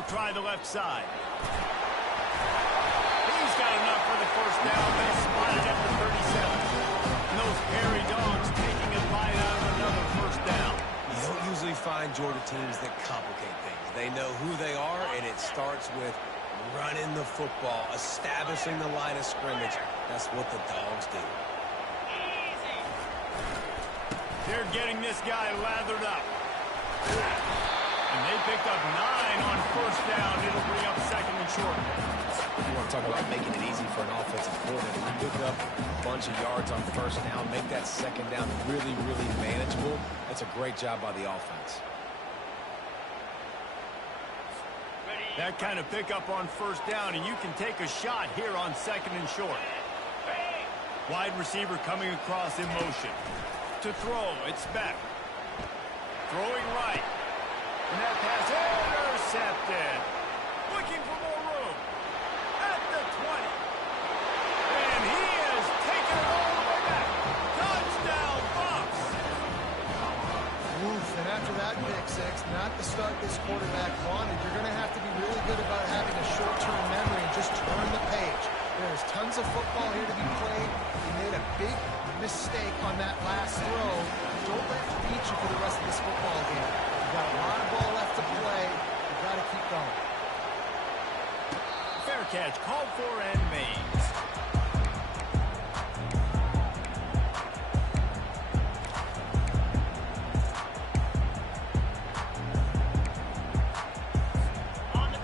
They'll try the left side. He's got enough for the first down. They spotted at the 37. And those hairy dogs taking a bite out of another first down. You don't usually find Georgia teams that complicate things. They know who they are, and it starts with running the football, establishing the line of scrimmage. That's what the dogs do. They're getting this guy lathered up. And they picked up 9 on first down. It'll bring up second and short. You want to talk about making it easy for an offensive coordinator. You pick up a bunch of yards on first down, make that second down really, really manageable. That's a great job by the offense. That kind of pickup on first down, and you can take a shot here on second and short. Wide receiver coming across in motion. To throw, it's Beck. Throwing right. And that pass intercepted. Looking for more room. At the 20. And he is taking it all the way back. Touchdown, Bucks. Oof, and after that pick six, not the start this quarterback wanted. You're going to have to be really good about having a short-term memory and just turn the page. There's tons of football here to be played. You made a big mistake on that last throw. Don't let it beat you for the rest of this football game. You've got a lot of ball left to play. You've got to keep going. Fair catch called for and made.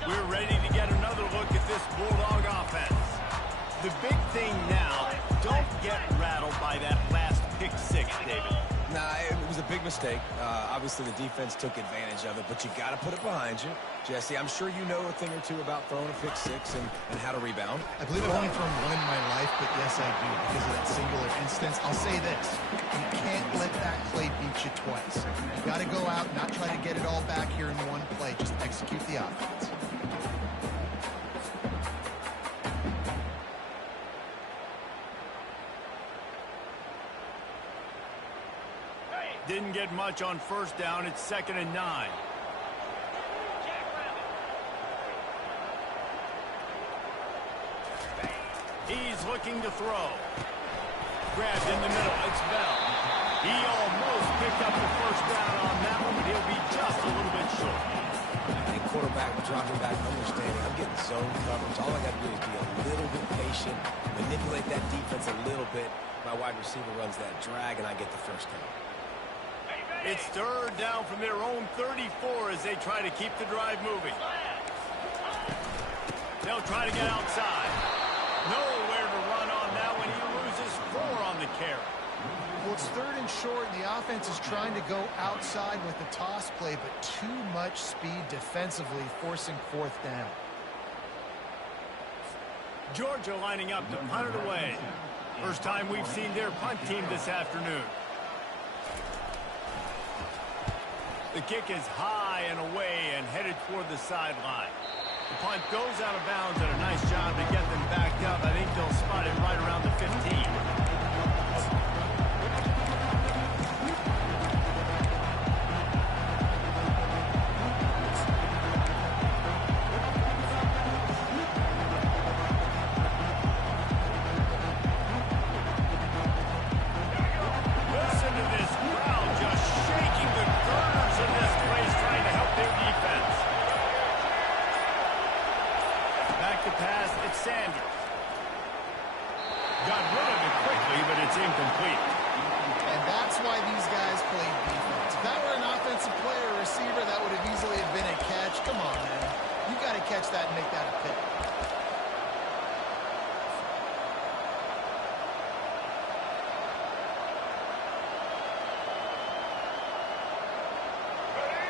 We're ready to get another look at this Bulldog offense. The big thing now, don't get rattled by that last pick six, David. Nah, it was a big mistake. Obviously, the defense took advantage of it, but you got to put it behind you. Jesse, I'm sure you know a thing or two about throwing a pick six and how to rebound. I believe I've only thrown one in my life, but yes, I do because of that singular instance. I'll say this. You can't let that play beat you twice. You got to go out, not try to get it all back here in one play. Just execute the offense. Didn't get much on first down. It's 2nd and 9. He's looking to throw. Grabbed in the middle. It's Bell. He almost picked up the first down on that one, but he'll be just a little bit short. And quarterback dropping back, understanding I'm getting zone coverage. All I got to do is be a little bit patient, manipulate that defense a little bit. My wide receiver runs that drag, and I get the first down. It's 3rd down from their own 34 as they try to keep the drive moving. They'll try to get outside. Nowhere to run on that one. He loses 4 on the carry. Well, it's 3rd and short, and the offense is trying to go outside with the toss play, but too much speed defensively, forcing 4th down. Georgia lining up to punt it away. First time we've seen their punt team this afternoon. The kick is high and away and headed toward the sideline. The punt goes out of bounds, and a nice job to get them backed up. I think they'll spot it right around the 15. Catch that and make that a pick.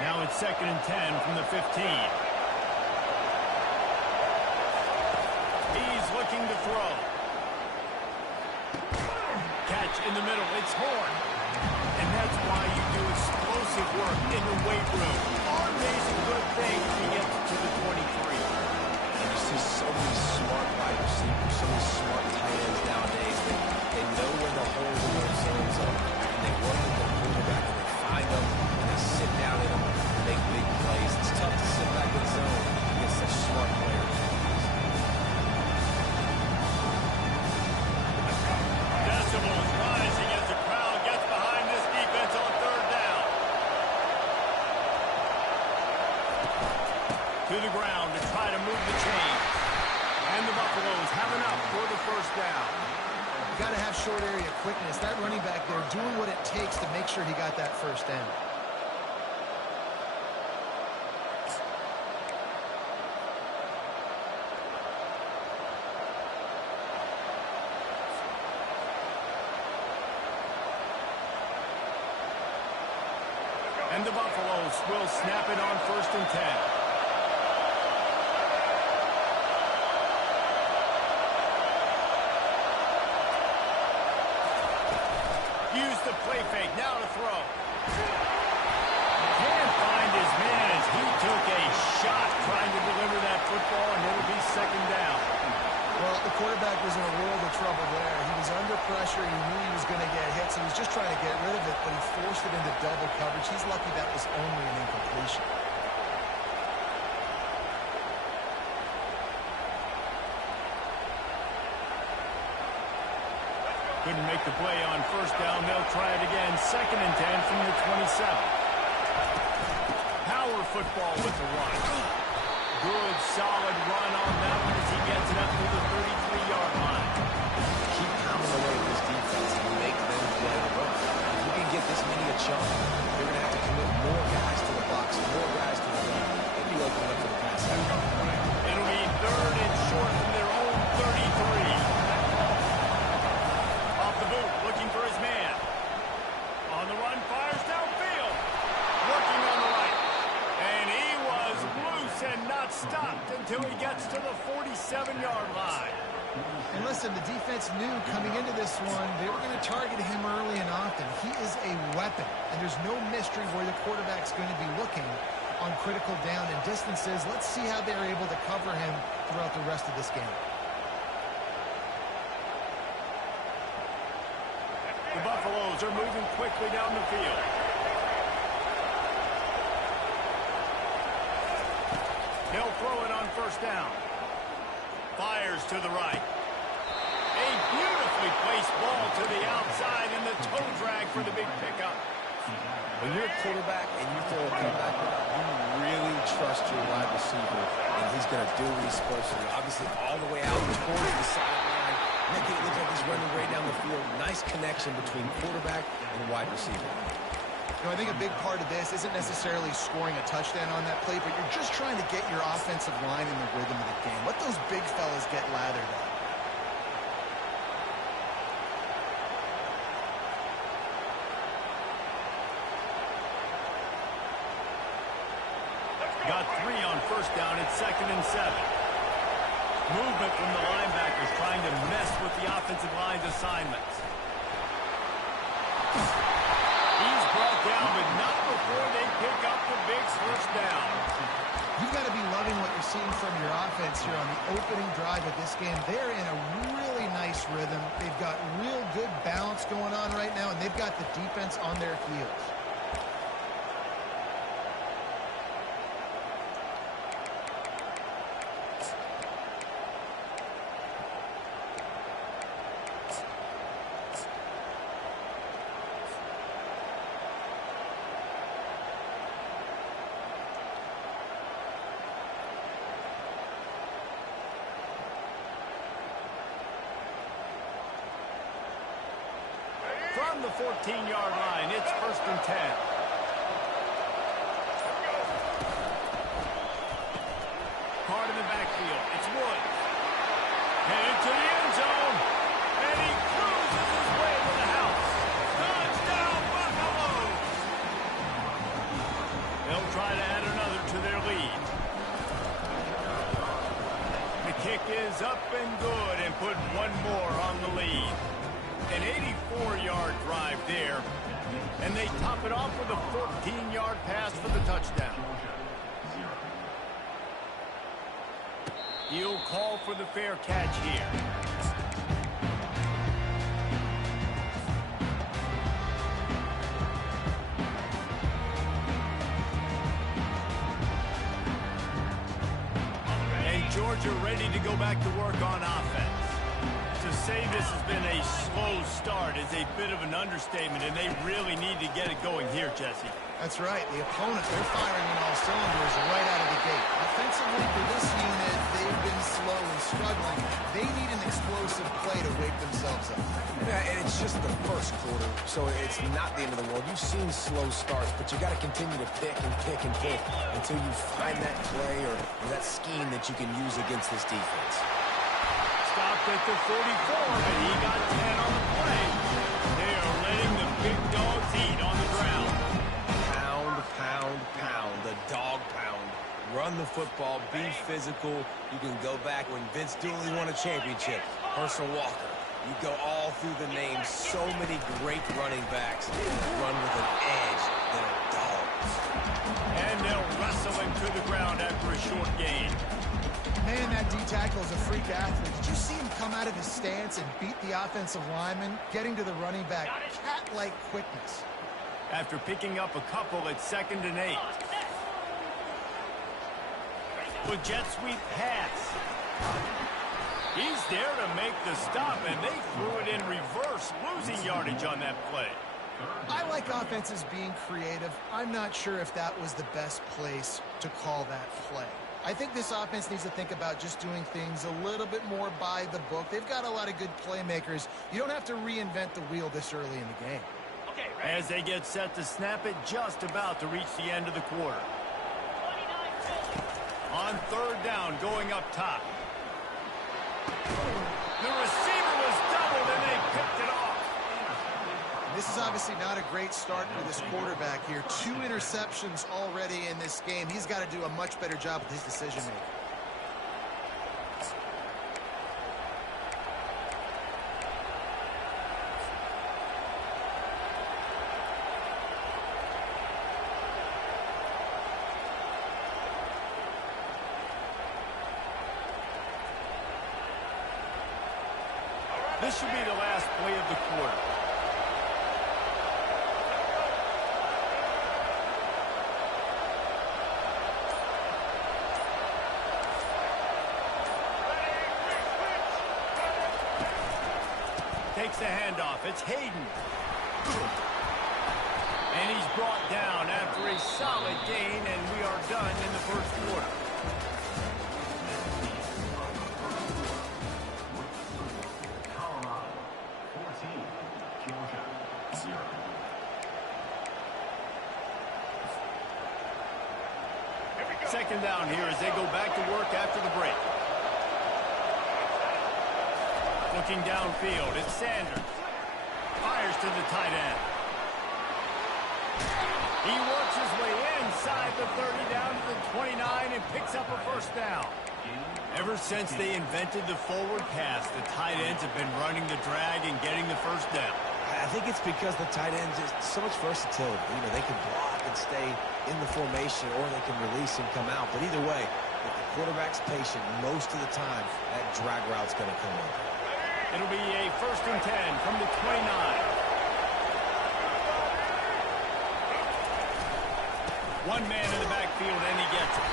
Now it's 2nd and 10 from the 15. He's looking to throw. Catch in the middle. It's Horn. And that's why you do explosive work in the weight room. Amazing good things to get to the 23. And you see so many smart wide receivers, so many smart tight ends nowadays. They know where the holes in their zones are, and they work with the quarterback, and they find them, and they sit down in them and make big plays. It's tough to sit back in zone. You the ground to try to move the chains. And the Buffaloes have enough for the first down. You got to have short area quickness. That running back there doing what it takes to make sure he got that first down. And the Buffaloes will snap it on 1st and 10. Use the play fake, now to throw. Can't find his man as he took a shot trying to deliver that football, and it'll be 2nd down. Well, the quarterback was in a world of trouble there. He was under pressure. He knew he was going to get hit, so he was just trying to get rid of it, but he forced it into double coverage. He's lucky that was only an incompletion. Couldn't make the play on 1st down. They'll try it again. 2nd and 10 from the 27. Power football with the run. Good, solid run on that one as he gets it up to the 33-yard line. Keep pounding away at this defense and make them play the run. If you can get this many a chunk, you're going to have to commit more guys to the box, more guys to the run. They'll be opening up for the pass. It'll be 3rd and short from their own 33. Off the boot, looking for his man. On the run, fires downfield. Working on the right. And he was loose and not stopped until he gets to the 47-yard line. And listen, the defense knew coming into this one, they were going to target him early and often. He is a weapon, and there's no mystery where the quarterback's going to be looking on critical down and distances. Let's see how they're able to cover him throughout the rest of this game. The Buffaloes are moving quickly down the field. He'll throw it on 1st down. Fires to the right. A beautifully placed ball to the outside, and the toe drag for the big pickup. When you're a quarterback and you throw a comeback, you really trust your wide receiver, and he's going to do what he's supposed to do. Obviously, all the way out towards the sideline, making it look like he's running right down the field. Nice connection between quarterback and wide receiver. You know, I think a big part of this isn't necessarily scoring a touchdown on that play, but you're just trying to get your offensive line in the rhythm of the game. Let those big fellas get lathered up. Got 3 on 1st down. It's 2nd and 7. Movement from the linebackers trying to mess with the offensive line's assignments. He's brought down, but not before they pick up the big 1st down. You've got to be loving what you're seeing from your offense here on the opening drive of this game. They're in a really nice rhythm. They've got real good balance going on right now, and they've got the defense on their heels. From the 14-yard line, it's 1st and 10. Card in the backfield. It's Woods. Headed to the end zone. And he cruises his way to the house. Touchdown, Buffaloes! They'll try to add another to their lead. The kick is up and good and put one more on the lead. An 84-yard drive there, and they top it off with a 14-yard pass for the touchdown. He'll call for the fair catch here. And Georgia ready to go back to work on offense. To say this has been a slow start is a bit of an understatement, and they really need to get it going here, Jesse. That's right. The opponent, they're firing on all cylinders right out of the gate. Offensively, for this unit, they've been slow and struggling. They need an explosive play to wake themselves up. Yeah, and it's just the first quarter, so it's not the end of the world. You've seen slow starts, but you got to continue to pick and pick and pick until you find that play or that scheme that you can use against this defense. Stopped at the 44, but he got 10 on the play. They are letting the big dogs eat on the ground. Pound, pound, pound, the dog pound. Run the football, be physical. You can go back when Vince Dooley won a championship. Herschel Walker. You go all through the names. So many great running backs that run with an edge that are dogs. And they'll wrestle him to the ground after a short gain. Man, that D-tackle is a freak athlete. Did you see him come out of his stance and beat the offensive lineman, getting to the running back? Cat-like quickness. After picking up a couple at 2nd and 8. With jet sweep pass. He's there to make the stop, and they threw it in reverse, losing yardage on that play. I like offenses being creative. I'm not sure if that was the best place to call that play. I think this offense needs to think about just doing things a little bit more by the book. They've got a lot of good playmakers. You don't have to reinvent the wheel this early in the game. As they get set to snap it, just about to reach the end of the quarter. On 3rd down, going up top. The receiver was doubled, and they picked it off. This is obviously not a great start for this quarterback here. 2 interceptions already in this game. He's got to do a much better job with his decision-making. This should be the last play of the quarter. Takes the handoff. It's Hayden. And he's brought down after a solid gain, and we are done in the first quarter. Second down here as they go back to work after the break. Looking downfield, it's Sanders. Fires to the tight end. He works his way inside the 30 down to the 29 and picks up a first down. Ever since they invented the forward pass, the tight ends have been running the drag and getting the first down. I think it's because the tight ends is so much versatility. You know, they can block and stay in the formation, or they can release and come out. But either way, if the quarterback's patient, most of the time, that drag route's going to come in. It'll be a 1st and 10 from the 29. One man in the backfield, and he gets it.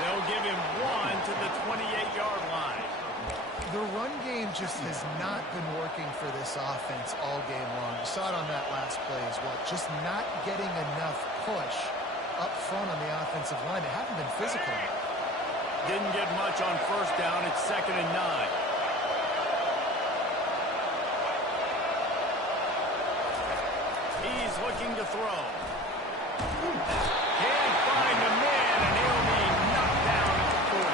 They'll give him 1 to the 28-yard line. The run game just has not been working for this offense all game long. You saw it on that last play as well. Just not getting enough push up front on the offensive line. They haven't been physical. Didn't get much on 1st down. It's 2nd and 9. He's looking to throw. Can't find the man, and he'll be knocked down at the 40.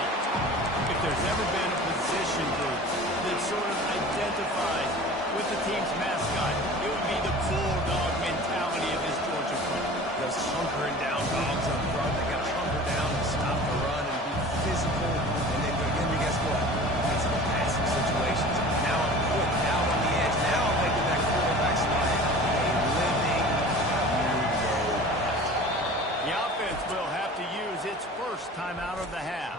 If there's ever been a position group that sort of identifies with the team's mascot, it would be the bulldog mentality of this Georgia team. Those hunkering down dogs up front, they got to hunker down and stop the run and be physical. And then guess what? That's some passing situations. Now I'm put down on the edge. Now I'm making that quarterback slide. The offense will have to use its first timeout of the half.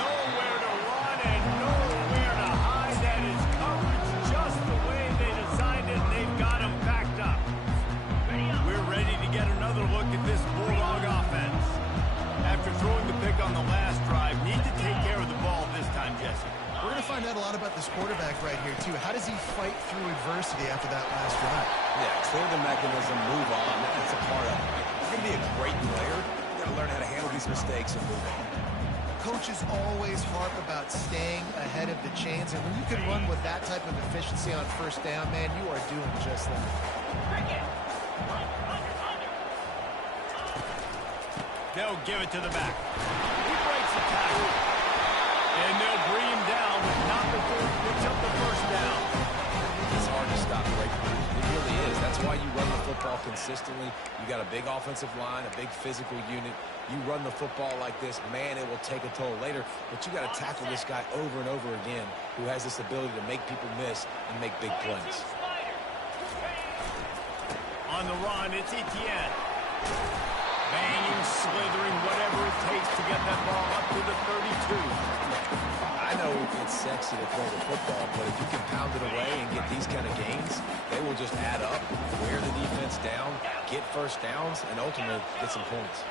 nowhere to run and nowhere to hide. That is coverage just the way they designed it, and they've got him backed up. We're ready to get another look at this Bulldog offense. After throwing the pick on the last drive, need to take care of the ball this time, Jesse. We're going to find out a lot about this quarterback right here, too. How does he fight through adversity after that last drive? Yeah, clear the mechanism, move on. That's a part of it. You're going to be a great player. You got to learn how to handle these mistakes and move on. Coaches always harp about staying ahead of the chains, and when you can run with that type of efficiency on first down, man, you are doing just that. They'll give it to the back. He breaks the tackle. And they'll bring him down, but not before he picks up the first down. It's hard to stop breakthroughs. It really is. That's why you run the football consistently. You got a big offensive line, a big physical unit. You run the football like this, man, it will take a toll later. But you got to tackle this guy over and over again who has this ability to make people miss and make big plays. On the run, it's Etienne. Banging, slithering, whatever it takes to get that ball up to the 32. I know it's sexy to throw the football, but if you can pound it away and get these kind of gains, they will just add up, wear the defense down, get first downs, and ultimately get some points.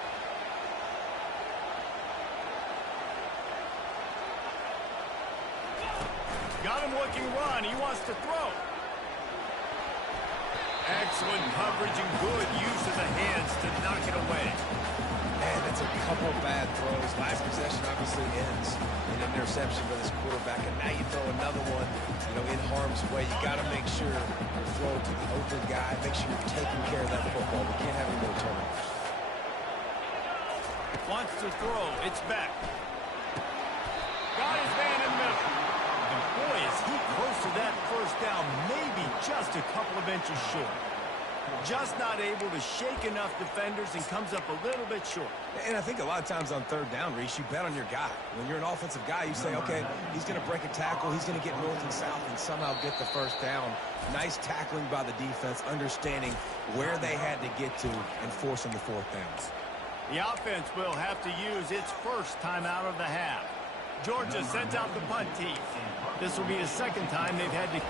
Got him looking run. He wants to throw. Excellent coverage and good use of the hands to knock it away. Man, that's a couple bad throws. Last possession obviously ends in an interception for this quarterback, and now you throw another one, in harm's way. You got to make sure you throw it to the open guy. Make sure you're taking care of that football. We can't have any more turnovers. Wants to throw. It's back. Got his man in the middle. And boy, is he close to that first down. Maybe just a couple of inches short. Just not able to shake enough defenders and comes up a little bit short. And I think a lot of times on third down, Reese, you bet on your guy. When you're an offensive guy, you say, okay, he's going to break a tackle, he's going to get north and south and somehow get the first down. Nice tackling by the defense, understanding where they had to get to and forcing the fourth downs. The offense will have to use its first time out of the half. Georgia sends out the punt team. This will be the second time they've had to...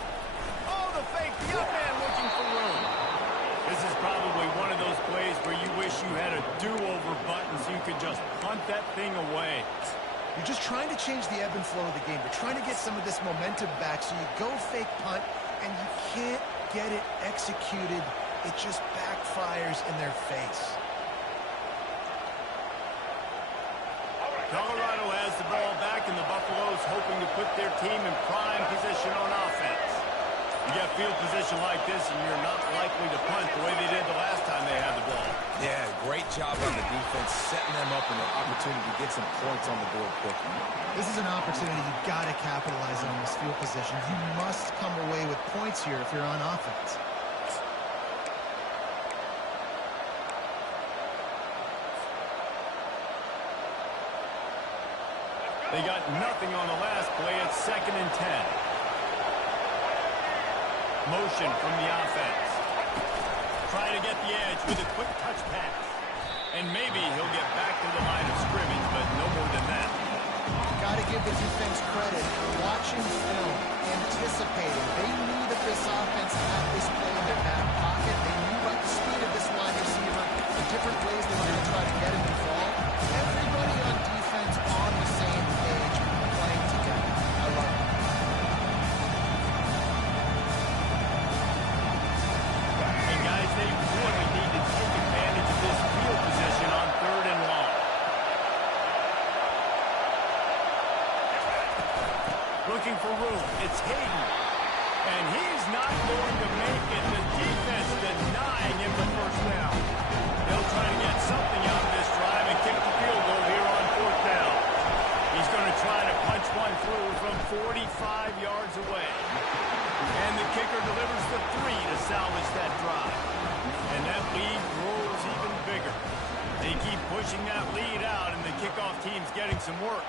Oh, the fake, the up man looking for room. This is probably one of those plays where you wish you had a do-over button so you could just punt that thing away. You're just trying to change the ebb and flow of the game. You're trying to get some of this momentum back, so you go fake punt, and you can't get it executed. It just backfires in their face. Colorado has the ball back, and the Buffaloes hoping to put their team in prime position on offense. You get field position like this, and you're not likely to punt the way they did the last time they had the ball. Yeah, great job on the defense, setting them up in an opportunity to get some points on the board quickly. This is an opportunity you've got to capitalize on this field position. You must come away with points here if you're on offense. They got nothing on the last play. It's 2nd and 10. Motion from the offense. Trying to get the edge with a quick touch pass. And maybe he'll get back to the line of scrimmage, but no more than that. Got to give the defense credit for watching film, anticipating. They knew that this offense had this play in their back pocket. They knew about the speed of this wide receiver, the different ways they were going to try to get him involved. Everybody on defense on the same page, playing together. I love it. And guys, they really need to take advantage of this field position on 3rd and long. Looking for room. It's Hayden. And he's not going to make it. The defense denying him the first down. They'll try to get something out of this drive and kick the field goal here on 4th down. He's going to try to punch one through from 45 yards away. And the kicker delivers the 3 to salvage that drive. And that lead grows even bigger. They keep pushing that lead out, and the kickoff team's getting some work.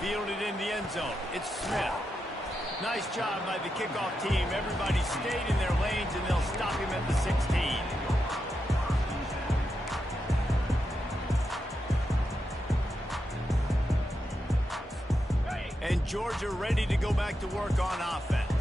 Fielded in the end zone. It's Smith. Nice job by the kickoff team. Everybody stayed in their lanes, and they'll stop him at the 16. Georgia ready to go back to work on offense.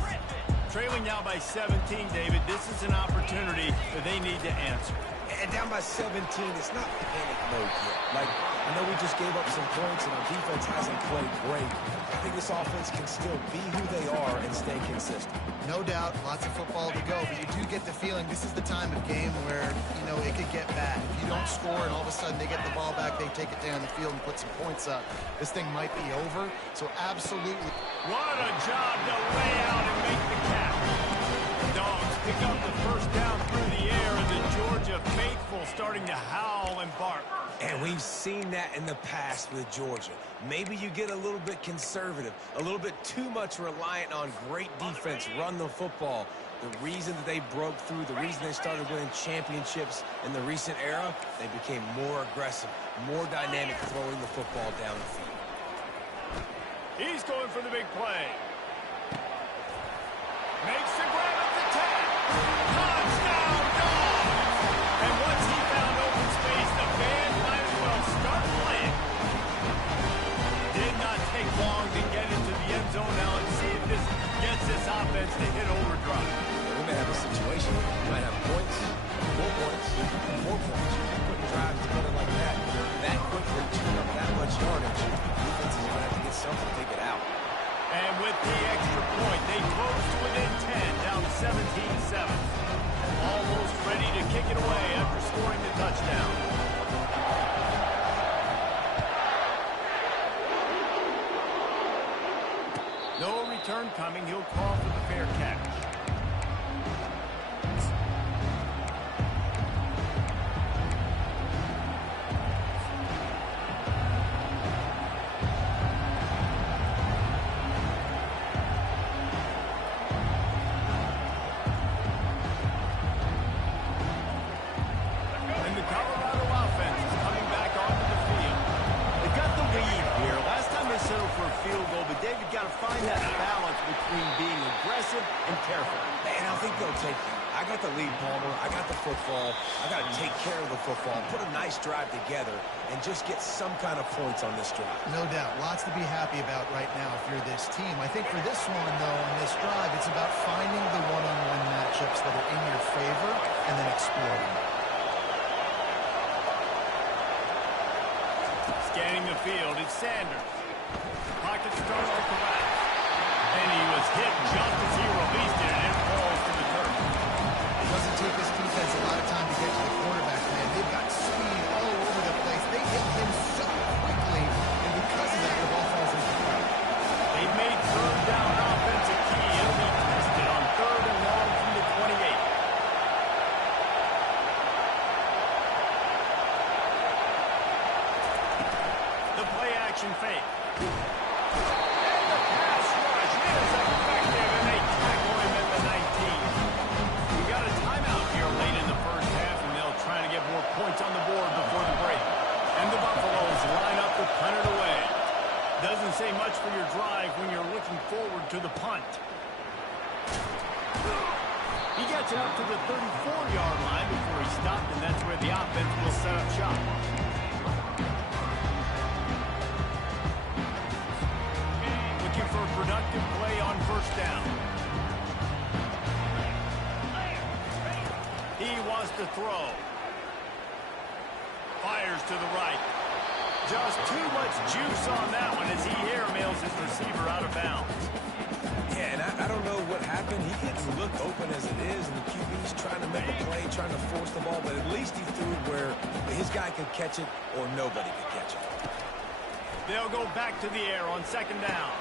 Trailing now by 17, David. This is an opportunity that they need to answer. And down by 17, it's not panic mode yet. Like, I know we just gave up some points and our defense hasn't played great. I think this offense can still be who they are and stay consistent. No doubt, lots of football to go, but you do get the feeling this is the time of game where, you know, it could get bad. If you don't score and all of a sudden they get the ball back, they take it down the field and put some points up, this thing might be over. So absolutely. What a job to lay out and make the catch. The Dogs pick up the first down through the air, and the Georgia faithful starting to howl and bark. And we've seen that in the past with Georgia. Maybe you get a little bit conservative, a little bit too much reliant on great defense, run the football. The reason that they broke through, the reason they started winning championships in the recent era, they became more aggressive, more dynamic throwing the football down the field. He's going for the big play. Makes the grab at the 10. Touchdown, Dogs! And once he found open space, the band might as well start playing. Did not take long to get into the end zone. Now let's see if this gets this offense to hit overdrive. We may have a situation. We might have points, more points, more points. Putting drives together like that quickly, turn up that much yardage. Defense is going to have to get something to take it out. And with the extra point, they close to within 10, down 17-7. Almost ready to kick it away after scoring the touchdown. No return coming. He'll call for the fair catch. Find that balance between being aggressive and careful. And I think they'll take it. I got the lead, Palmer. I got the football. I got to take care of the football, put a nice drive together, and just get some kind of points on this drive. No doubt. Lots to be happy about right now if you're this team. I think for this one, though, on this drive, it's about finding the one-on-one matchups that are in your favor and then exploiting. Scanning the field, it's Sanders. Pocket starts to collapse. And he was hit just as he released it, and it falls to the turf. It doesn't take this defense a lot of time to get to the quarterback, man. They've got speed all over the place. They hit him so quickly, and because of that, the ball falls into the ground. They've made third down offense a key. It'll be tested on 3rd and long from the 28. The play action fake. Points on the board before the break. And the Buffaloes line up to punt it away. Doesn't say much for your drive when you're looking forward to the punt. He gets it up to the 34-yard line before he stopped, and that's where the offense will set up shop. Looking for a productive play on first down. He wants to throw. Fires to the right. Just too much juice on that one as he airmails his receiver out of bounds. Yeah, and I don't know what happened. He didn't look open as it is, and the QB's trying to make a play, trying to force the ball, but at least he threw it where his guy could catch it or nobody could catch it. They'll go back to the air on 2nd down.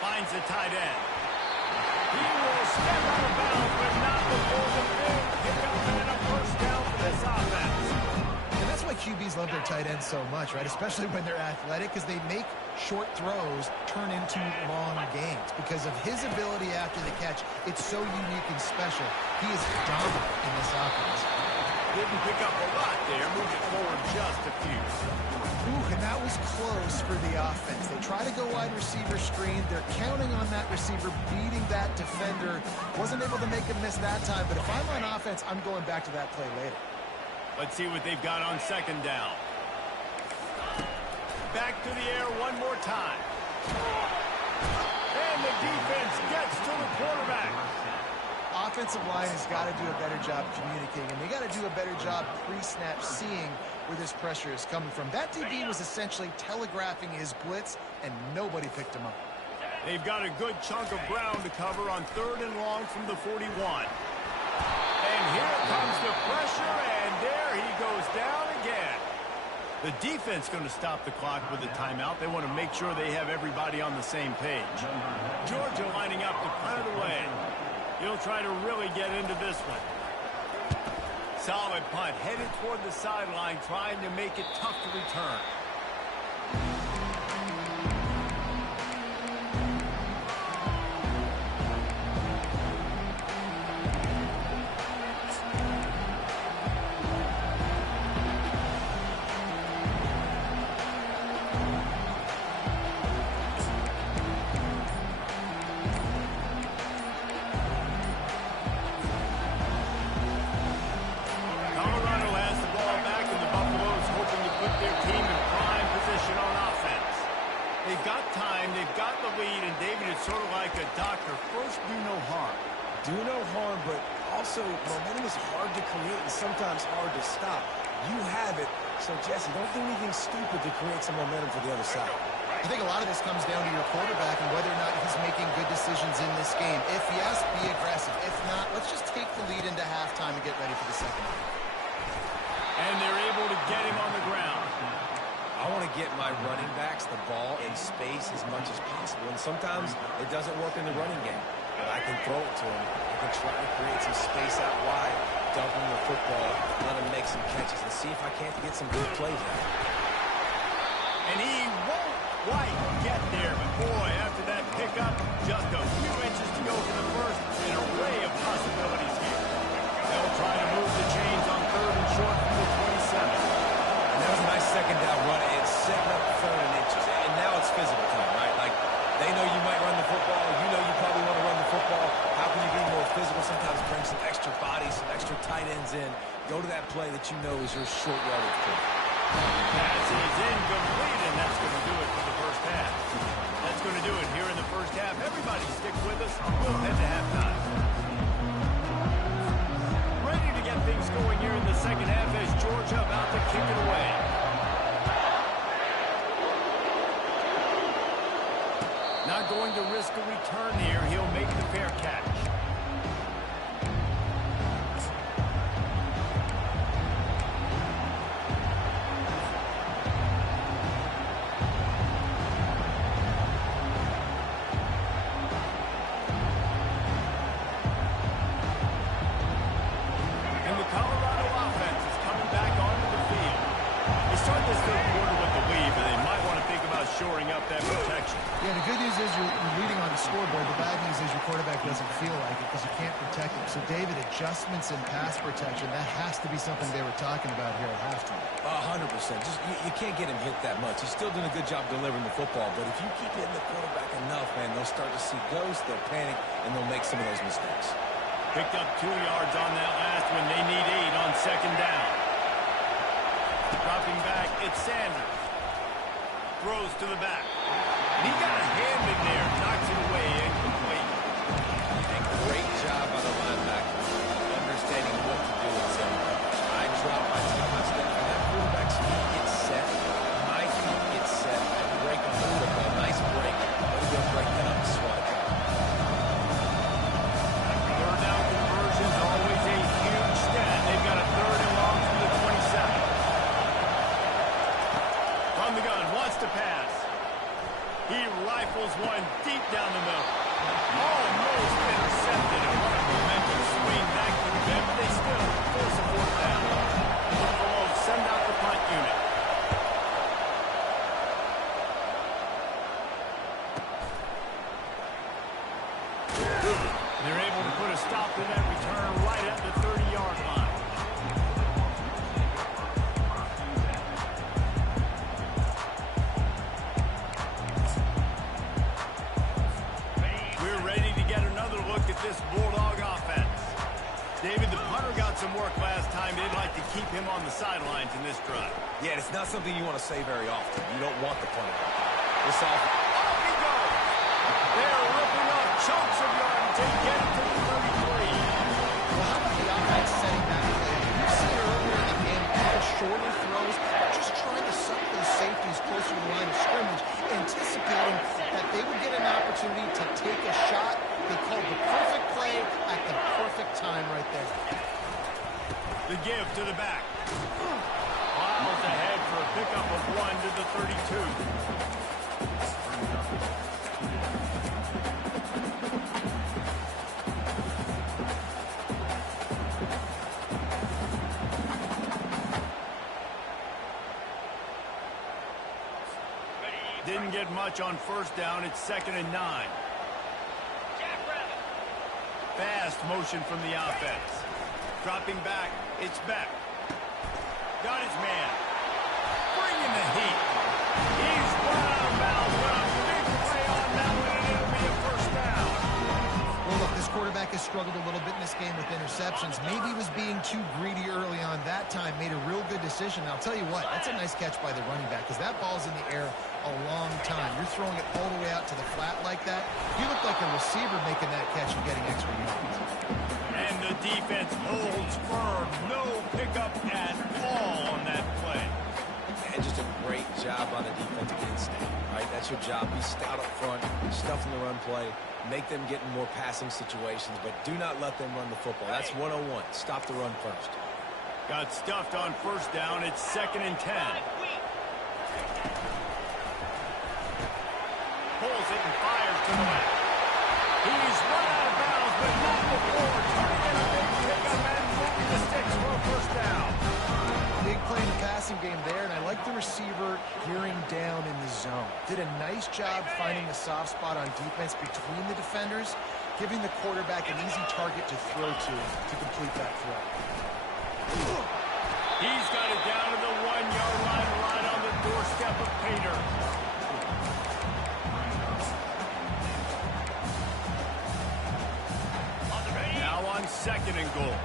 Finds the tight end. He will step out of bounds, but not before the big pickup and a first down for this offense. That's why QBs love their tight ends so much, right? Especially when they're athletic, because they make short throws turn into long gains. Because of his ability after the catch, it's so unique and special. He is dominant in this offense. Didn't pick up a lot there, moved it forward just a few. Ooh, and that was close for the offense. They try to go wide receiver screen. They're counting on that receiver beating that defender. Wasn't able to make him miss that time, but if I'm on offense, I'm going back to that play later. Let's see what they've got on 2nd down. Back to the air one more time. And the defense gets to the quarterback. Offensive line has got to do a better job communicating, and they got to do a better job pre-snap seeing where this pressure is coming from. That DB was essentially telegraphing his blitz, and nobody picked him up. They've got a good chunk of ground to cover on 3rd and long from the 41. And here comes the pressure, and there he goes down again. The defense going to stop the clock with a timeout. They want to make sure they have everybody on the same page. Georgia lining up to punt it away. He'll try to really get into this one. Solid punt, headed toward the sideline, trying to make it tough to return. They've got the lead, and David, it's sort of like a doctor. First, do no harm. Do no harm, but also momentum is hard to create and sometimes hard to stop. You have it, so Jesse, don't do anything stupid to create some momentum for the other side. I think a lot of this comes down to your quarterback and whether or not he's making good decisions in this game. If yes, be aggressive. If not, let's just take the lead into halftime and get ready for the second half. And they're able to get him on the ground. I want to get my running backs the ball in space as much as possible, and sometimes it doesn't work in the running game. But I can throw it to him. I can try to create some space out wide, dump him the football, let him make some catches, and see if I can't get some good plays out. And he won't quite get there, but boy, after that pickup, just a few inches to go for the first. An array of possibilities here. They'll try to move the chains on 3rd and short from the 27. That was a nice second down run. It's setting up 3rd and inches. And now it's physical time, right? Like, they know you might run the football. You know you probably want to run the football. How can you be more physical? Sometimes bring some extra bodies, some extra tight ends in. Go to that play that you know is your short yardage play. Pass is incomplete, and that's going to do it for the first half. That's going to do it here in the first half. Everybody stick with us. We'll head to halftime. Ready to get things going here in the second half as Georgia about to kick it away. Not going to risk a return here. He'll make the fair catch. Shoring up that protection. Yeah, the good news is you're leading on the scoreboard. The bad news is your quarterback doesn't feel like it because you can't protect him. So, David, adjustments in pass protection, that has to be something they were talking about here at halftime. 100%. Just you can't get him hit that much. He's still doing a good job delivering the football, but if you keep hitting the quarterback enough, man, they'll start to see ghosts, they'll panic, and they'll make some of those mistakes. Picked up 2 yards on that last one. They need 8 on second down. Dropping back, it's Sanders. Throws to the back. And he got a hand in there. Knocks it away. Incomplete. And great job by the linebacker. Understanding what to do in zone coverage. I drop my step. And that quarterback's feet get set. My feet get set. I break on the football. Nice break. Let's go break that up and swat it. Third down conversion's always a huge stat. They've got a 3rd and long from the 27. From the gun, wants to pass. He rifles one deep down the middle. Almost intercepted. And what a momentum swing back to them. They still force a 4th down. Buffalo send out the punt unit. They're able to put a stop to that return right at the 30-yard line. This Bulldog offense. David, the punter got some work last time. They'd like to keep him on the sidelines in this drive. Yeah, it's not something you want to say very often. You don't want the punter. This offense. Off he goes. They're ripping off chunks of yardage to get it to the 33. Well, how about the offense setting that play? You've seen earlier in the game, all the shorter throws, just trying to suck those safeties closer to the line of scrimmage, anticipating that they would get an opportunity to take a shot. They called the perfect play at the perfect time right there. The give to the back. Miles ahead for a pickup of 1 to the 32. Didn't get much on first down. It's 2nd and 9. Fast motion from the offense. Dropping back. It's back. Got his man. Bringing the heat. He's run out of bounds, but a big play on that one, and it'll be a first down. Well, look, this quarterback has struggled a little bit in this game with interceptions. Maybe he was being too greedy early on that time. Made a real good decision. I'll tell you what, that's a nice catch by the running back because that ball's in the air a long time. You're throwing it all the way out to the flat like that. You look like a receiver making that catch and getting extra yards. And the defense holds firm. No pickup at all on that play. And just a great job on the defensive instinct, right? That's your job. Be stout up front, stuff in the run play, make them get in more passing situations, but do not let them run the football. That's 101. Stop the run first. Got stuffed on first down. It's 2nd and 10. Pulls it and fires to the left. He's run out of bounds, but not before turning in a big pickup and moving the sticks for a first down. Big play in the passing game there, and I like the receiver gearing down in the zone. Did a nice job finding a soft spot on defense between the defenders, giving the quarterback an easy target to throw to complete that throw. He's got it down to the 1-yard line right on the doorstep of Pater. Now on 2nd and goal.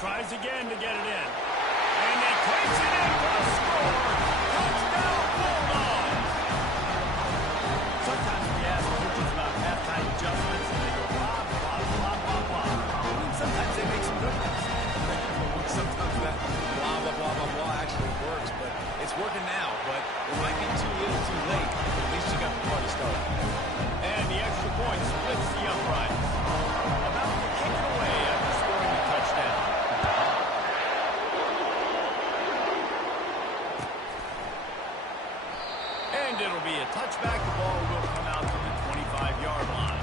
Tries again to get it in. And he takes it in for the score. Touchdown, Bulldogs. Sometimes we ask coaches about halftime adjustments, and they go blah, blah, blah, blah, blah. I mean, sometimes they make some good ones. Sometimes that blah, blah, blah, blah, blah actually works, but it's working now, but it might be too little too late. At least you got the party started. And the extra point splits the upright. About to kick it away after scoring the touchdown. And it'll be a touchback. The ball will come out to the 25-yard line.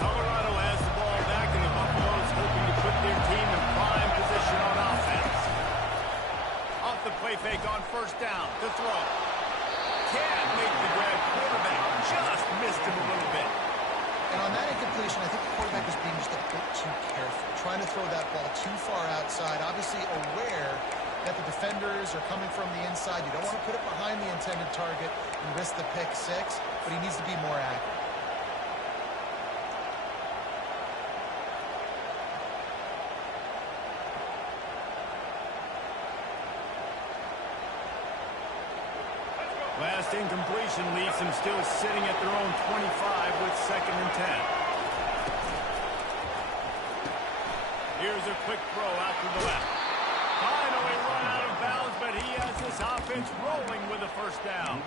Colorado has the ball back, and the Buffaloes hoping to put their team in prime position on offense. Off the play fake on first down. To throw. Can't make the grab. Quarterback just missed him a little bit. And on that incompletion, I think the quarterback was being just a bit too careful, trying to throw that ball too far outside, obviously aware that the defenders are coming from the inside. You don't want to put it behind the intended target and risk the pick six, but he needs to be more accurate. Last incompletion leaves them still sitting at their own 25 with 2nd and 10. Here's a quick throw out to the left. Finally run out of bounds, but he has this offense rolling with a first down.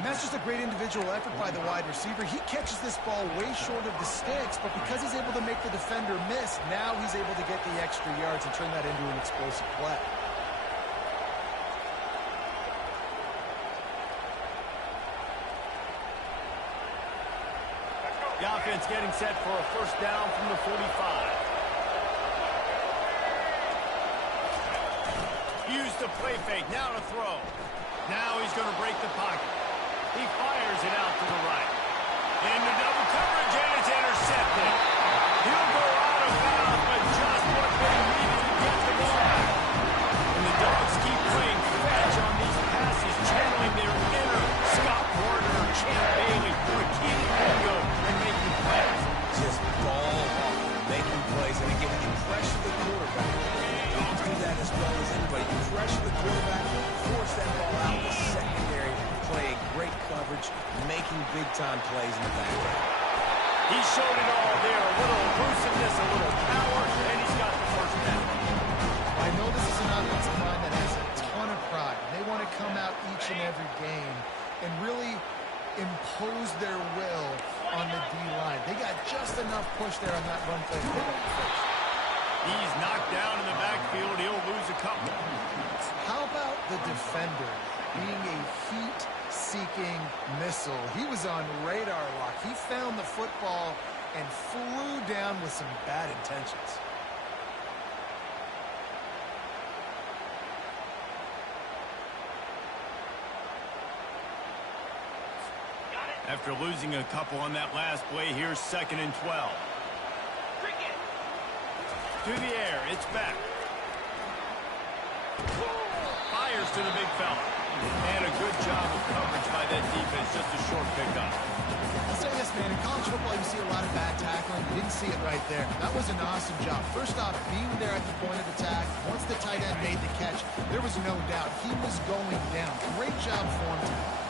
And that's just a great individual effort by the wide receiver. He catches this ball way short of the sticks, but because he's able to make the defender miss, now he's able to get the extra yards and turn that into an explosive play. The offense getting set for a first down from the 45. Used the play fake, now to throw. Now he's going to break the pocket. He fires it out to the right. Into double coverage, and it's intercepted. He'll go out of bounds, but just what they needed to get the ball back. is. And again, when you pressure the quarterback, dogs do that as well as anybody. You pressure the quarterback, force that ball out. The secondary playing great coverage, making big-time plays in the back end. He showed it all there. A little elusiveness, a little power, and he's got the first down. I know this is an offensive line that has a ton of pride. They want to come out each and every game and really impose their will on the D-line. They got just enough push there on that run play. He's knocked down in the backfield. He'll lose a couple. How about the defender being a heat-seeking missile? He was on radar lock. He found the football and flew down with some bad intentions. After losing a couple on that last play, here's 2nd and 12. To the air, it's back. Fires to the big fella. And a good job of coverage by that defense, just a short pickup. I'll say this, man, in college football you see a lot of bad tackling. You didn't see it right there. That was an awesome job. First off, being there at the point of attack, once the tight end made the catch, there was no doubt he was going down. Great job for him to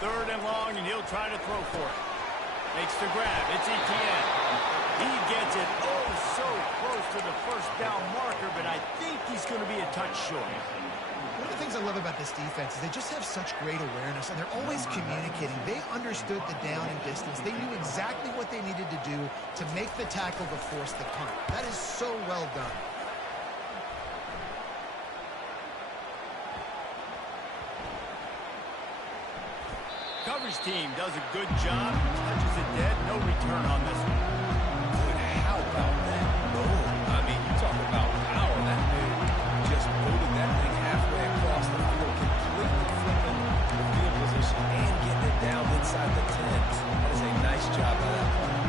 3rd and long, and he'll try to throw for it. Makes the grab. It's Etienne. He gets it so close to the first down marker, but I think he's going to be a touch short. One of the things I love about this defense is they just have such great awareness, and they're always communicating. They understood the down and distance. They knew exactly what they needed to do to make the tackle to force the punt. That is so well done. Coverage team does a good job. Touches it dead. No return on this one. Good, how about that? Boom. I mean, you talk about power. That dude just booted that thing halfway across the field, completely flipping the field position and getting it down inside the 10. That is a nice job by that player.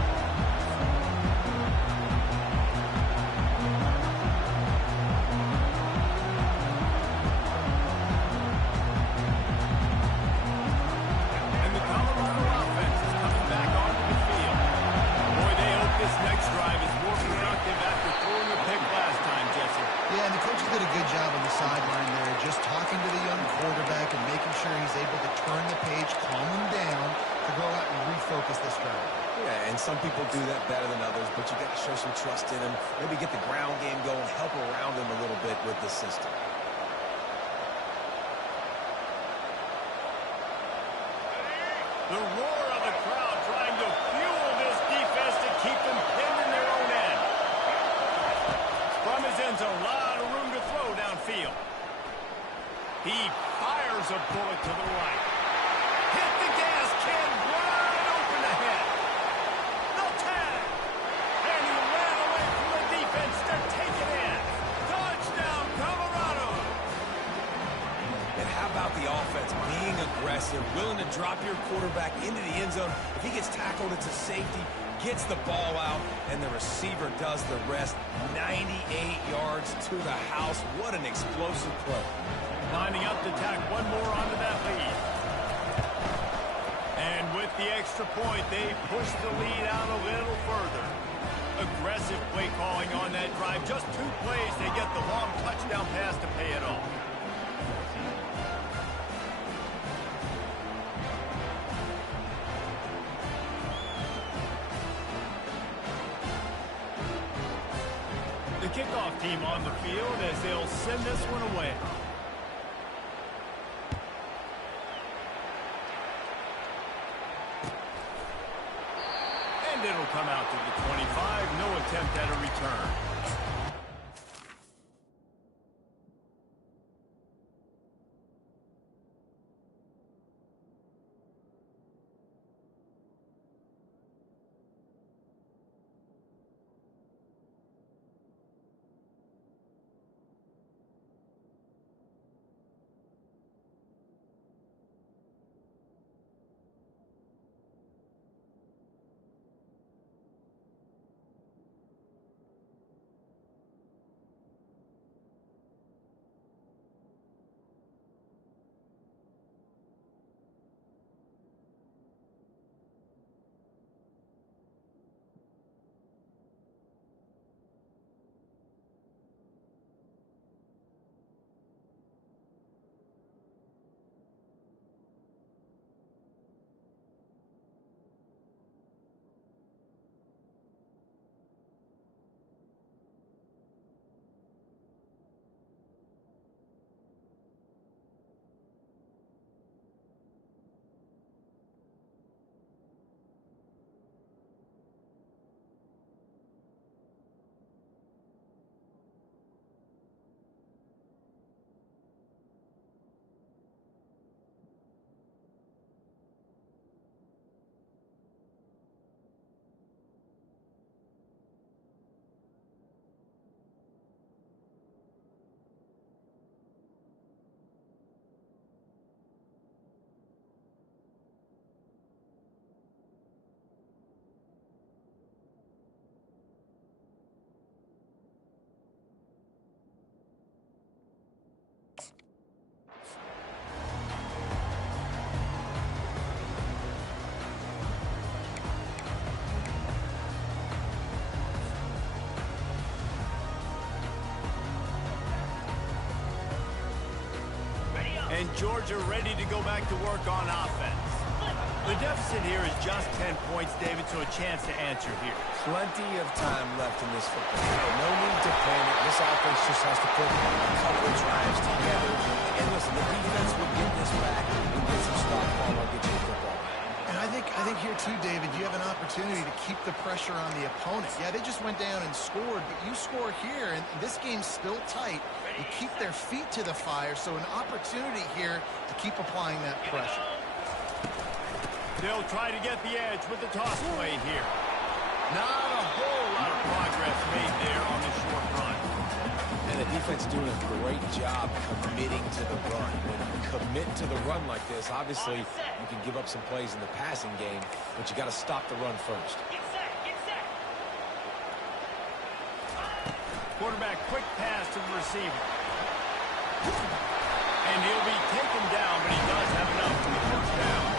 Some people do that better than others, but you got to show some trust in him. Maybe get the ground game going, help around him a little bit with the system. The roar of the crowd trying to fuel this defense to keep them pinned in their own end. From his end zone, a lot of room to throw downfield. He fires a bullet to the right. Hit the gas, can wide open ahead. No tag. And he ran away from the defense to take it in. Touchdown, Colorado. And how about the offense being aggressive, willing to drop your quarterback into the end zone? If he gets tackled, it's a safety, gets the ball out, and the receiver does the rest. 98 yards to the house. What an explosive play. Lining up to tack one more onto that lead. And with the extra point, they push the lead out a little further. Aggressive play calling on that drive. Just 2 plays, they get the long touchdown pass to pay it off. The kickoff team on the field as they'll send this one away. And it'll come out to the 25. No attempt at a return. Georgia ready to go back to work on offense. The deficit here is just 10 points, David, so a chance to answer here. Plenty of time left in this football game. No need to panic. This offense just has to put a couple of drives together. And listen, the defense will get this back. We'll get some stop ball. I'll get you the football. And I think here too, David, you have an opportunity to keep the pressure on the opponent. Yeah, they just went down and scored, but you score here, and this game's still tight. You keep their feet to the fire, so an opportunity here to keep applying that pressure. They'll try to get the edge with the toss away here. Not a whole lot of progress made there on the short run. And the defense doing a great job committing to the run. When you commit to the run like this, obviously you can give up some plays in the passing game, but you got to stop the run first. Quarterback quick pass to the receiver. And he'll be taken down, but he does have enough for the first down.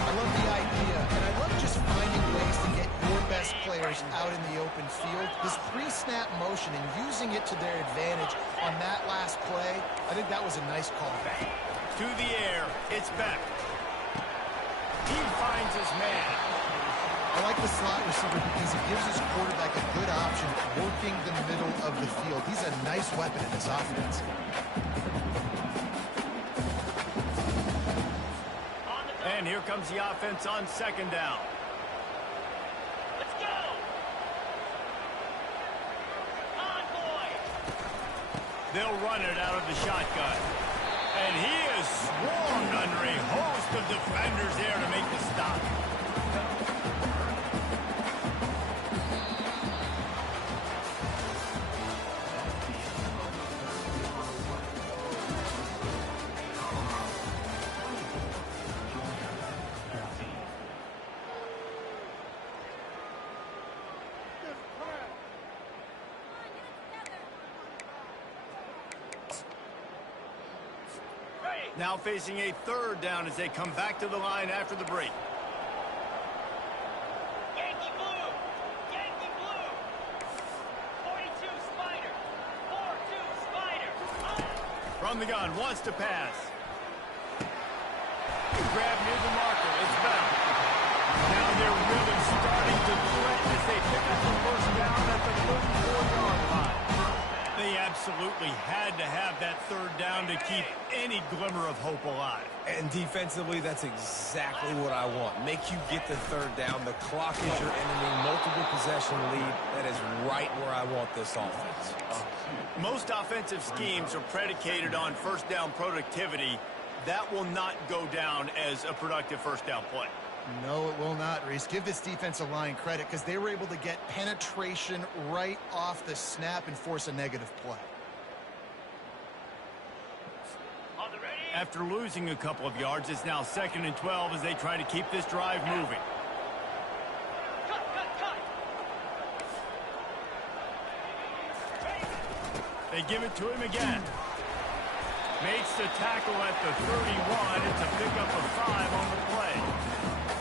I love the idea, and I love just finding ways to get your best players out in the open field. This pre-snap motion and using it to their advantage on that last play, I think that was a nice call. To the air, it's back. He finds his man. I like the slot receiver because it gives his quarterback a good option working the middle of the field. He's a nice weapon in this offense. And here comes the offense on second down. Let's go! On, boy! They'll run it out of the shotgun. And he is swarmed under a host of defenders there to make the stop. Now facing a third down as they come back to the line after the break. Yankee blue! Yankee blue! 42 Spider! 4-2 Spider! From the gun, wants to pass. Grab near the marker, it's back. Now they're really starting to threaten as they pick up the first down at the 34-yard line. They absolutely had to have that third down to keep any glimmer of hope alive. And defensively, that's exactly what I want. Make you get the third down. The clock is your enemy. Multiple possession lead. That is right where I want this offense. Most offensive schemes are predicated on first down productivity. That will not go down as a productive first down play. No, it will not, Reese. Give this defensive line credit because they were able to get penetration right off the snap and force a negative play. After losing a couple of yards, it's now 2nd and 12 as they try to keep this drive moving. They give it to him again. Makes the tackle at the 31. It's a pickup of 5 on the play.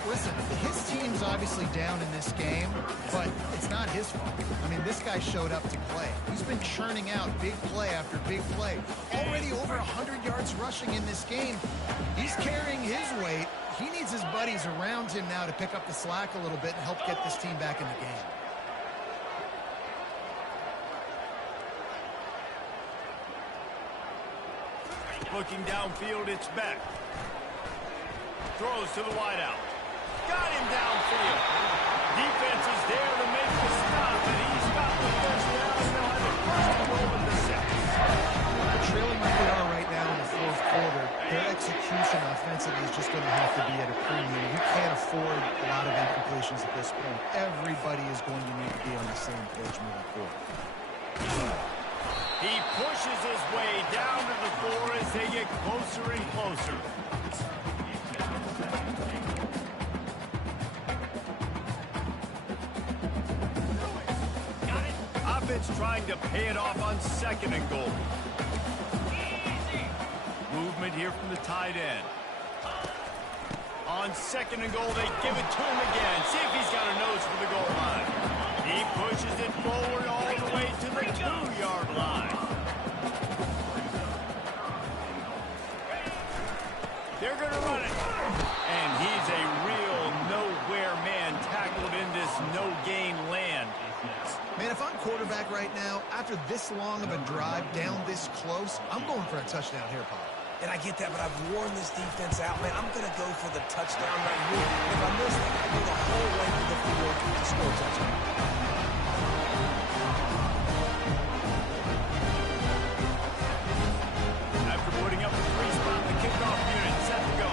Listen, his team's obviously down in this game, but it's not his fault. I mean, this guy showed up to play. He's been churning out big play after big play. Already over 100 yards rushing in this game. He's carrying his weight. He needs his buddies around him now to pick up the slack a little bit and help get this team back in the game. Looking downfield, it's Beck. Throws to the wideout. Got him downfield. Defense is there to make the stop, and he's got the first down. They'll have it first and goal at the 6. Trailing like they are right now in the fourth quarter, their execution offensively is just going to have to be at a premium. You can't afford a lot of incompletions at this point. Everybody is going to need to be on the same page moving forward. He pushes his way down to the 4 as they get closer and closer. Offense trying to pay it off on 2nd and goal. Movement here from the tight end. On 2nd and goal, they give it to him again. See if he's got a nose for the goal line. He pushes it forward all the way to the 2-yard line. They're going to run it. And he's a real nowhere man tackled in this no-gain land. Man, if I'm quarterback right now, after this long of a drive down this close, I'm going for a touchdown here, Paul. And I get that, but I've worn this defense out, man. I'm going to go for the touchdown right here. If I miss, I got to go the whole way to the field to score a touchdown. After putting up a 3-spot, the kickoff unit set to go.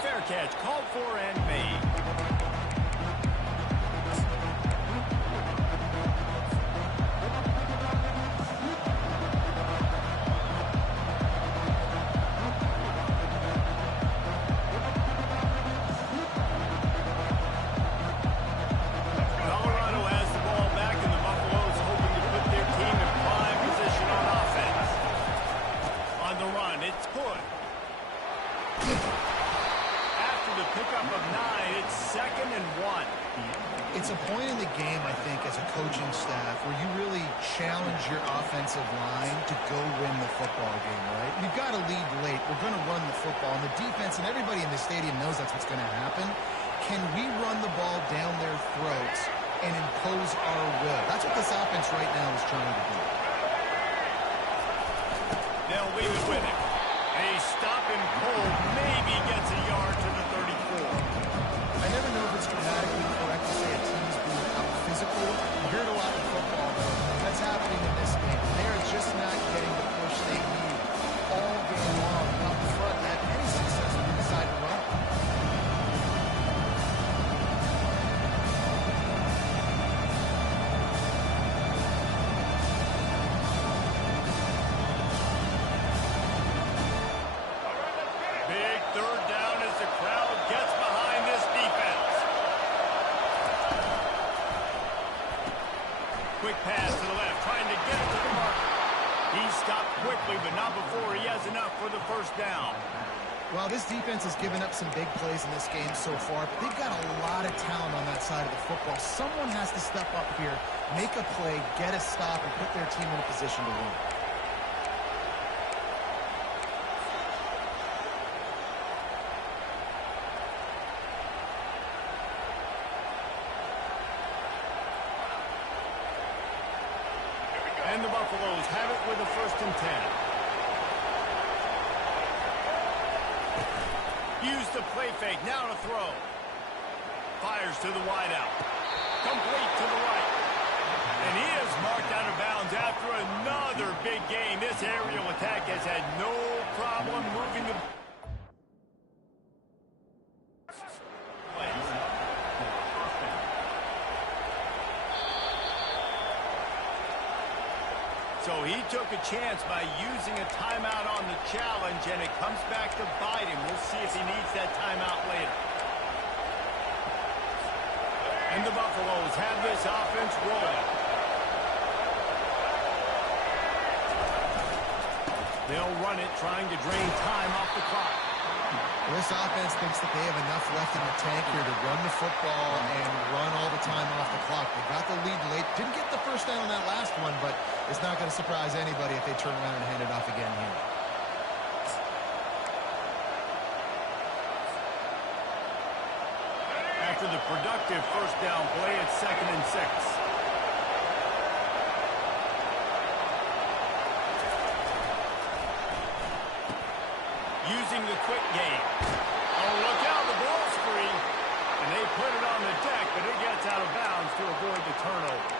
Fair catch, called for and made. It's a point in the game, I think, as a coaching staff where you really challenge your offensive line to go win the football game, right? We've got to lead late. We're going to run the football. And the defense and everybody in the stadium knows that's what's going to happen. Can we run the ball down their throats and impose our will? That's what this offense right now is trying to do. They'll leave it with him. A stop and pull maybe gets a yard to the 34. I never know if it's grammatically correct to say a team's being out physical. You hear it a lot in football, though. That's happening in this game. They are just not getting the push they need all game long up front to have any success when they decide to run. Big third down as the crowd gets behind this defense. Quick pass to the left, trying to get it to the mark. He stopped quickly, but not before he has enough for the first down. Well, this defense has given up some big plays in this game so far, but they've got a lot of talent on that side of the football. Someone has to step up here, make a play, get a stop, and put their team in a position to win. And the Buffaloes have it with a 1st and 10. Use the play fake, now to throw. Fires to the wideout. Complete to the right. And he is marked out of bounds after another big game. This aerial attack has had no problem moving the... So he took a chance by using a timeout on the challenge, and it comes back to bite him. We'll see if he needs that timeout later. And the Buffaloes have this offense rolling. They'll run it, trying to drain time off the clock. This offense thinks that they have enough left in the tank here to run the football and run all the time off the clock. They got the lead late. Didn't get the first down on that last one, but it's not going to surprise anybody if they turn around and hand it off again here. After the productive first down play, it's 2nd and 6. Using the quick game. Oh, look out, the ball's free. And they put it on the deck, but it gets out of bounds to avoid the turnover.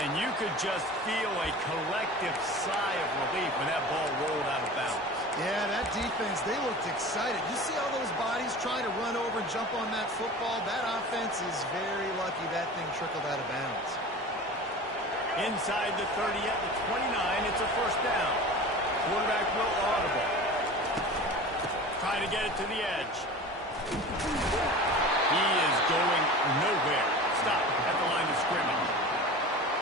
And you could just feel a collective sigh of relief when that ball rolled out of bounds. Yeah, that defense, they looked excited. You see all those bodies trying to run over and jump on that football? That offense is very lucky that thing trickled out of bounds. Inside the 30 at the 29, it's a 1st down. Quarterback will audible. Trying to get it to the edge. He is going nowhere. Stop at the line of scrimmage.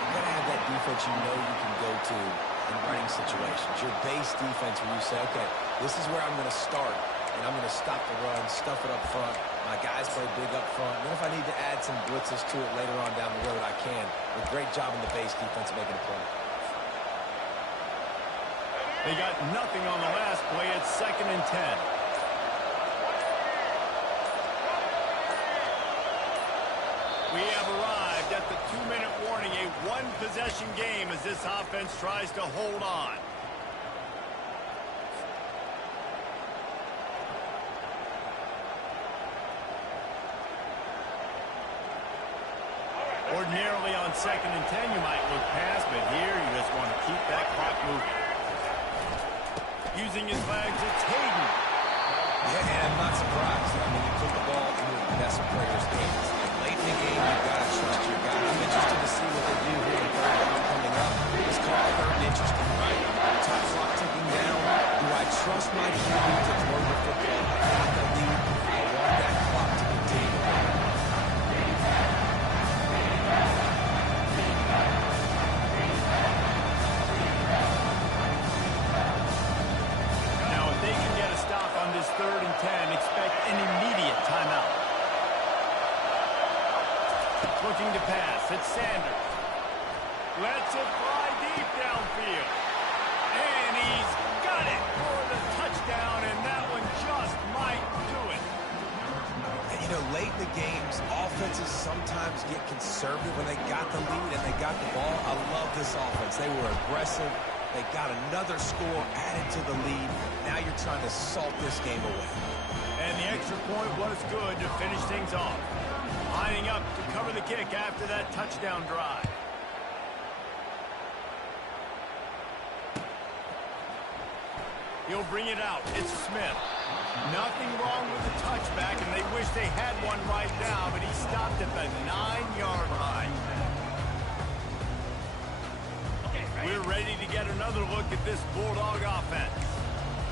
You got to have that defense you know you can go to in running situations. Your base defense where you say, okay, this is where I'm going to start, and I'm going to stop the run, stuff it up front. My guys play big up front. And then if I need to add some blitzes to it later on down the road, I can. But job in the base defense making a play. They got nothing on the last play. It's 2nd and 10. We have arrived at the 2-minute warning, a one-possession game as this offense tries to hold on. Ordinarily on 2nd and 10, you might look past, but here you just want to keep that clock moving. Using his legs, it's Hayden. Yeah, and I'm not surprised. I mean, you put the ball in your best player's hands. Late in the game, you've got to trust your guy. I'm interested to see what they do here in third down coming up. This call third and interesting, right? Top clock ticking down. Do I trust my QB to throw the football? I got the lead. I want that clock to continue. Now, if they can get a stop on this 3rd and 10, expect an immediate timeout. Looking to pass. It's Sanders. Lets it fly deep downfield. And he's got it for the touchdown, and that one just might do it. And, you know, late in the games, offenses sometimes get conservative when they got the lead and they got the ball. I love this offense. They were aggressive. They got another score added to the lead. Now you're trying to salt this game away. And the extra point was good to finish things off. Lining up to cover the kick after that touchdown drive. He'll bring it out. It's Smith. Nothing wrong with the touchback, and they wish they had one right now, but he stopped at the 9-yard line. We're ready to get another look at this Bulldog offense.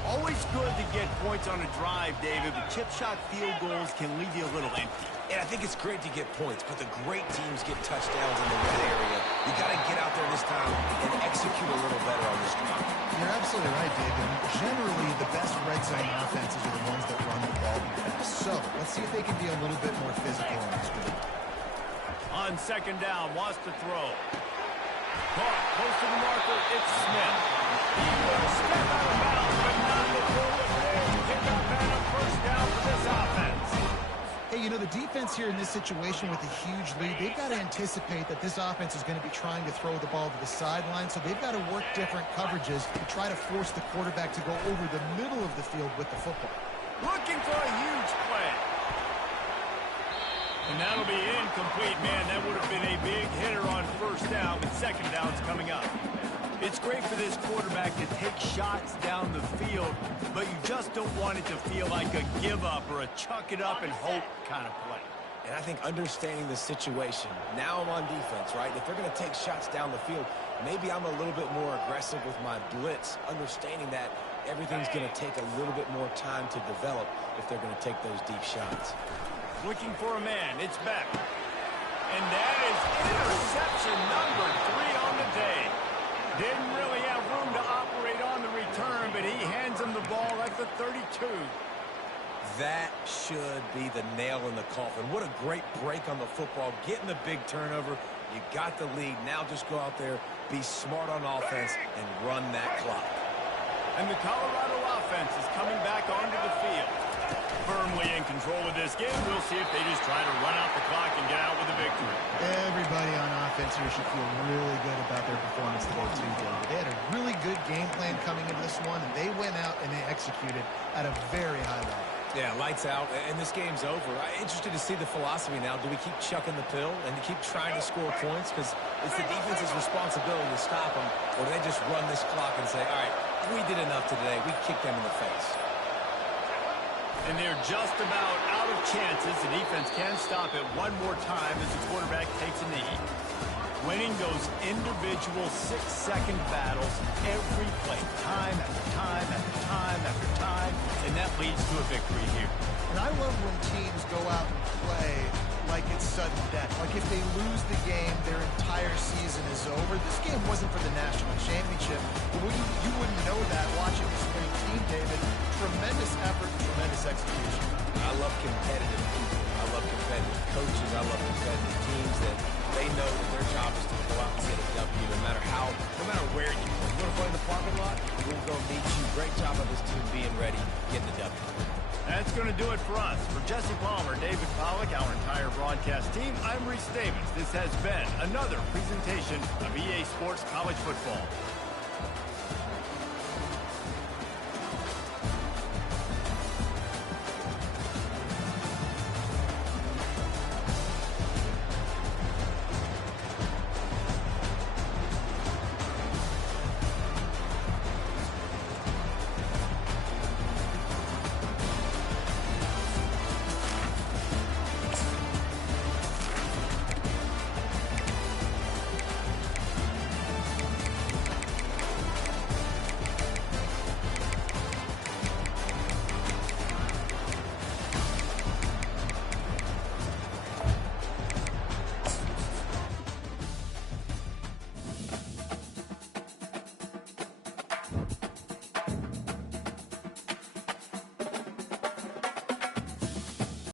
Always good to get points on a drive, David, but chip shot field goals can leave you a little empty. And I think it's great to get points, but the great teams get touchdowns in the red area. You got to get out there this time and execute a little better on this drive. You're absolutely right, David. Generally, the best red zone offenses are the ones that run the ball best. So, let's see if they can be a little bit more physical in this game. On 2nd down, wants to throw. Caught, close to the marker, it's Smith. He will step out of bounds, but not before the big pickup and a first down for this offense. Hey, you know, the defense here in this situation with a huge lead, they've got to anticipate that this offense is going to be trying to throw the ball to the sideline, so they've got to work different coverages to try to force the quarterback to go over the middle of the field with the football. Looking for a huge play. And that'll be incomplete. Man, that would have been a big hitter on first down, but 2nd down's coming up. It's great for this quarterback to take shots down the field, but you just don't want it to feel like a give-up or a chuck it up and hope kind of play. And I think understanding the situation, now I'm on defense, right? If they're going to take shots down the field, maybe I'm a little bit more aggressive with my blitz, understanding that everything's going to take a little bit more time to develop if they're going to take those deep shots. Looking for a man, it's Beck. And that is interception number 3 on the day. Didn't really have room to operate on the return, but he hands him the ball at the 32. That should be the nail in the coffin. What a great break on the football. Getting the big turnover. You got the lead. Now just go out there, be smart on offense, and run that clock. And the Colorado offense is coming back onto the field. Firmly in control of this game. We'll see if they just try to run out the clock and get out with a victory. Everybody on offense here should feel really good about their performance today, too, David. They had a really good game plan coming into this one, and they went out and they executed at a very high level. Yeah, lights out, and this game's over. I'm interested to see the philosophy now. Do we keep chucking the pill and keep trying to score points? Because it's the defense's responsibility to stop them, or do they just run this clock and say, all right, we did enough today. We kicked them in the face. And they're just about out of chances. The defense can stop it one more time as the quarterback takes a knee. Winning those individual 6-second battles every play, time after time after time after time, and that leads to a victory here. And I love when teams go out and play like it's sudden death. Like if they lose the game, their entire season is over. This game wasn't for the national championship. You wouldn't know that watching this winning team, David. Tremendous effort, tremendous execution. I love competitive people. I love competitive coaches. I love competitive teams that they know that their job is to go out and where you want to play in the parking lot, we'll go meet you. Great job of this team being ready, getting the W. That's going to do it for us. For Jesse Palmer, David Pollack, our entire broadcast team, I'm Reese Davis. This has been another presentation of EA Sports College Football.